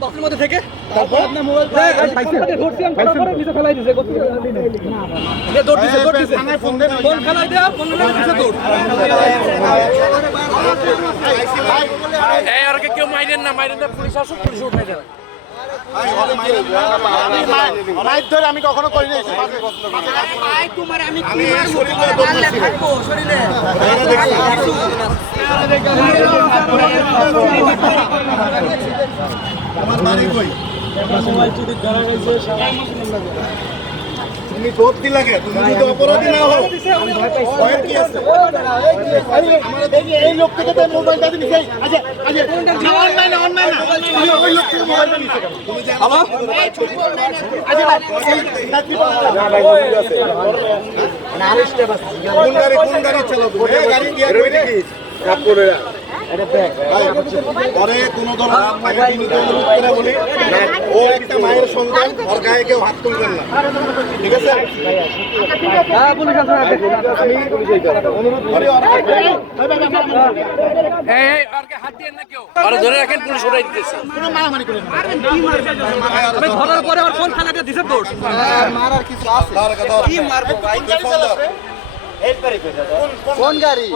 বাসের মধ্যে থেকে কেউ মাইরেন না মাইরেন না পুলিশ আসুক পুলিশ উঠাই দেয় মাইক ধরে আমি কখনো করিনি তোমার আমি কি মারবো? পারলে থাকব? শরীরে? আমার বাড়ি কই? তুমি দোষ দিলা কে তুমি যদি অপরাধী না হও ভয়ের কি আছে? এই লোক থেকে তো মোবাইলটা দিছে আচ্ছা আচ্ছা না অনলাইনে অনলাইনে তুমি ওই লোক থেকে মোবাইলটা নিছে কেন তুমি জানো আমার আচ্ছা এই চাকরি কোন গাড়ি কোন গাড়ি চালাবো এই গাড়ি দিয়া কই দেখি পরে কোনো ধরনের বলি ও একটা মায়ের সন্তান ওর গায়ে কেউ হাত তুলবেন না। ঠিক আছে? পুলিশ আছে আমি অনুরোধ করি ওর এই এই আরকে হাত দিয়ে না কেউ? আরে ধরে রাখেন পুলিশ উঠাই দিতেছে। কোনো মারামারি করে না। ধরার পরে আমার ফোন ফেলাই দিছে দৌড় মারার কিছু আছে। কি মারবো? ভাই ফোন গাড়ি?